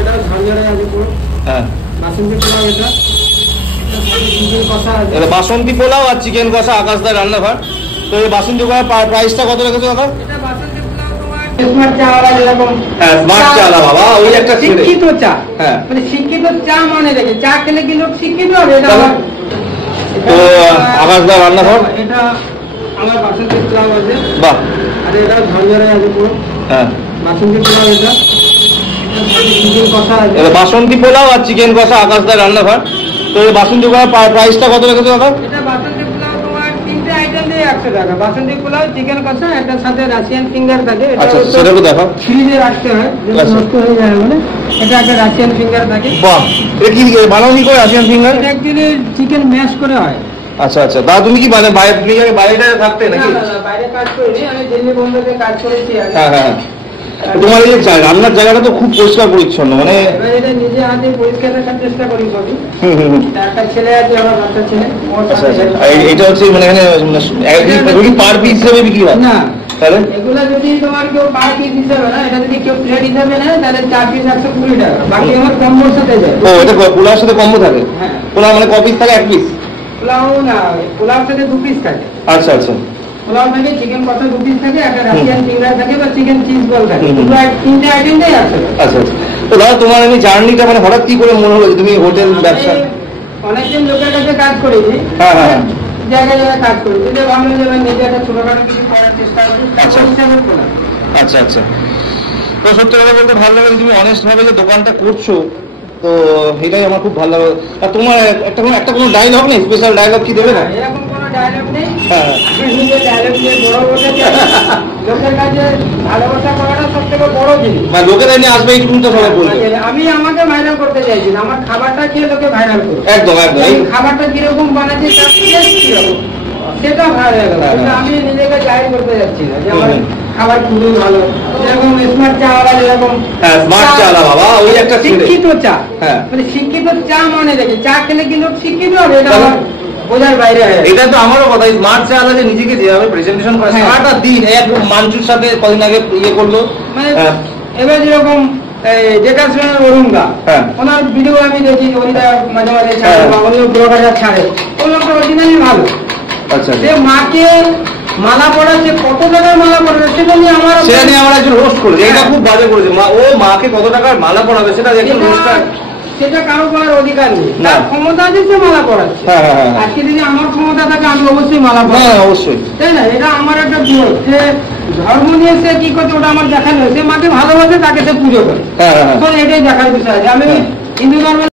এটা ঝালঝাড়ে আছে পুরো। হ্যাঁ, বাসন্তী পোলাও এটা চিকেন কষা আছে। এটা বাসন্তী পোলাও আর চিকেন কষা আকাশদার রান্নাঘর। তো এই বাসন্তী পোলাও প্রাইসটা কত রেখেছো দাদা? এটা বাসন্তী পোলাও তোমার স্মার্ট চা ওয়ালা যেরকম। হ্যাঁ, স্মার্ট চা ওয়ালা বাবা, ওই একটা শিক্ষিত চা। হ্যাঁ, মানে শিক্ষিত চা মানে রেখে চা খেলে কি লোক শিক্ষিত হবে? এটা তো আকাশদার রান্নাঘর। এটা আমার বাসন্তী পোলাও আছে। বাহ, আর এটা ঝালঝাড়ে আছে পুরো। হ্যাঁ, বাসন্তী পোলাও এটা চিকেন কষা আছে। এটা বাসন্তী পোলাও আর চিকেন কষা আকাশদার রান্নাঘর। তো এই বাসন্তী পোলাও প্রাইসটা কত রেখেছো দাদা? এটা বাসন্তী পোলাও তোমার তিনটে আইটেম দিয়ে 100 টাকা। বাসন্তী পোলাও, চিকেন কষা, এটার সাথে রাশিয়ান ফিঙ্গার থাকে। আচ্ছা, সেটাও দেখো। ফ্রিজে রাখতে হয়, নষ্ট হয়ে যায় বলে এটা একটা রাশিয়ান ফিঙ্গার থাকে। বাহ, এটা কি বানানি করে রাশিয়ান ফিঙ্গার? এটা অ্যাকচুয়ালি চিকেন ম্যাশ করে হয়। আচ্ছা আচ্ছা, দাদা তুমি কি মানে বাইরে থাকতে নাকি? বাইরে কাজ করিনি, আমি দিল্লি বন্ধুতে কাজ করেছি। হ্যাঁ হ্যাঁ, তোমার এই রান্নার জায়গাটা তো খুব পরিষ্কার পরিচ্ছন্ন, মানে এটা নিজে হাতে পরিষ্কার রাখার চেষ্টা করি সবই। একটা ছেলে আছে, আমার বাচ্চা ছেলে। এটা হচ্ছে মানে এখানে পার পিস হিসেবে বিক্রি হয় না? তাহলে এগুলা যদি তোমার কেউ পার পিস হিসেবে না, এটা যদি কেউ প্লেট হিসেবে না, তাহলে 4 পিস 120 টাকা। বাকি আমার কম্বোর সাথে যায়। ও, এটা পোলাওর সাথে কম্বো থাকে? হ্যাঁ, পোলাও মানে ক পিস থাকে? 1 পিস? পোলাও না, পোলাওর সাথে 2 পিস থাকে। আচ্ছা আচ্ছা, পোলাও থাকে, চিকেন কষা 2 পিস থাকে, একটা রাশিয়ান ফিঙ্গার থাকে বা চিকেন চিজ বল থাকে। তিনটে আইটেমটাই আছে। আচ্ছা আচ্ছা, তো দাদা তোমার আমি জার্নিটা মানে হঠাৎ কি করে মনে হলো যে তুমি হোটেল ব্যবসা? অনেকজন লোকের কাছে কাজ করেছি। হ্যাঁ হ্যাঁ, জায়গায় জায়গায় কাজ করেছি, যে ভাবলাম যে নিজে একটা ছোটখাটো কিছু করার চেষ্টা করছি। আচ্ছা আচ্ছা, তো সত্যি কথা বলতে ভালো লাগে তুমি অনেস্ট ভাবে যে দোকানটা করছো, তো এটাই আমার খুব ভালো লাগে। আর তোমার একটা কোনো ডায়লগ নেই? স্পেশাল ডায়লগ কি দেবে না? এরকম কোনো ডায়লগ নেই। হ্যাঁ, নিজে ডায়লগ দিয়ে বড় বড় লোকের কাছে ভালোবাসা করাটা সবথেকে বড় জিনিস। মানে লোকেরা নিয়ে আসবে এইটুকু তো সবাই বলবে। আমি আমাকে ভাইরাল করতে চাইছি না, আমার খাবারটা খেয়ে লোকে ভাইরাল করবে। একদম একদম, এই খাবারটা কিরকম বানাচ্ছে তার টেস্ট কিরকম সেটা ভালো লাগে। আমি নিজেকে জাহির করতে যাচ্ছি না যে আমার খাবার খুবই ভালো। যেরকম স্মার্ট চা ওয়ালা যেরকম। হ্যাঁ, স্মার্ট চা ওয়ালা বাবা, ওই একটা শিক্ষিত চা। হ্যাঁ, মানে শিক্ষিত চা মানে রেখে চা খেলে কি লোক শিক্ষিত হবে? এটা বোঝার বাইরে। এটা তো আমারও কথা, স্মার্ট চা ওয়ালা যে নিজেকে যেভাবে প্রেজেন্টেশন করে সারাটা দিন এক মানুষের সাথে কদিন আগে ইয়ে করলো, মানে এবার যেরকম যেটা শুনে অরুণদা, ওনার ভিডিও আমি দেখি, ওইটা মাঝে মাঝে ছাড়ে বা অন্য ব্লগাররা ছাড়ে, ওই লোকটা অরিজিনালি ভালো। আচ্ছা, যে মাকে মালা পড়াচ্ছে, কত টাকার মালা পড়াবে সেটা নিয়ে আমরা একজন রোস্ট করেছি। এটা খুব বাজে করেছে, ও মাকে কত টাকার মালা পড়াবে সেটা একজন রোস্টার, সেটা কারো করার অধিকার নেই। তার ক্ষমতা আছে, সে মালা পড়াচ্ছে। আজকে যদি আমার ক্ষমতা থাকে আমি অবশ্যই মালা পড়াবো, অবশ্যই, তাই না? এটা আমার একটা বিরোধ। সে ধর্ম নিয়ে সে কি করছে ওটা আমার দেখার নয়, সে মাকে ভালোবাসে, তাকে সে পুজো করে, এটাই দেখার বিষয় আছে। আমি হিন্দু ধর্মের